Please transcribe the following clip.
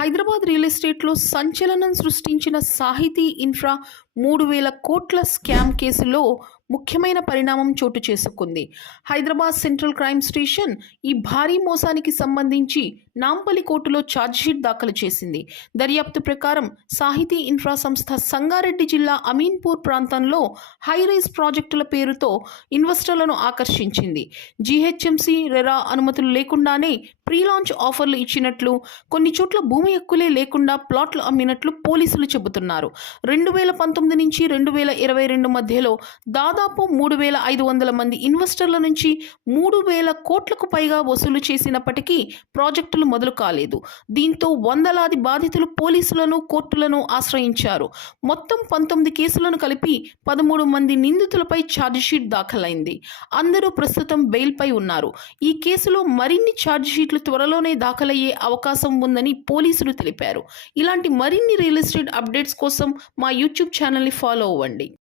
Hyderabad real ఎస్టేట్లో సంచలనం సృష్టించిన సాహితీ ఇన్ఫ్రా 3,000 కోట్ల స్కామ్ కేసులో ముఖ్యమైన పరిణామం చోటు చేసుకుంది. హైదరాబాద్ సెంట్రల్ క్రైమ్ స్టేషన్ ఈ భారీ మోసానికి సంబంధించి నాంపల్లి కోర్టులో ఛార్జ్షీట్ దాఖలు చేసింది. దర్యాప్తు ప్రకారం సాహితీ ఇన్ఫ్రా సంస్థ సంగారెడ్డి జిల్లా అమీన్పూర్ ప్రాంతంలో హైరైజ్ ప్రాజెక్టుల పేరుతో ఇన్వెస్టర్లను ఆకర్షించింది. జీహెచ్ఎంసీ రెరా అనుమతులు లేకుండానే ప్రీ లాంచ్ ఆఫర్లు ఇచ్చినట్లు, కొన్ని చోట్ల భూమి హక్కులే లేకుండా ప్లాట్లు అమ్మినట్లు పోలీసులు చెబుతున్నారు. 2019 నుంచి 2022 మధ్యలో దాదాపు 3,500 మంది ఇన్వెస్టర్ల నుంచి 3,000 కోట్లకు పైగా వసూలు చేసినప్పటికీ ప్రాజెక్టులు మొదలు కాలేదు. దీంతో వందలాది బాధితులు పోలీసులను, కోర్టులను ఆశ్రయించారు. మొత్తం 19 కేసులను కలిపి 13 మంది నిందితులపై ఛార్జిషీట్ దాఖలైంది. అందరూ ప్రస్తుతం బెయిల్పై ఉన్నారు. ఈ కేసులో మరిన్ని ఛార్జిషీట్లు త్వరలోనే దాఖలయ్యే అవకాశం ఉందని పోలీసులు తెలిపారు. ఇలాంటి మరిన్ని రియల్ ఎస్టేట్ అప్డేట్స్ కోసం మా యూట్యూబ్ ఛానల్ని ఫాలో అవ్వండి.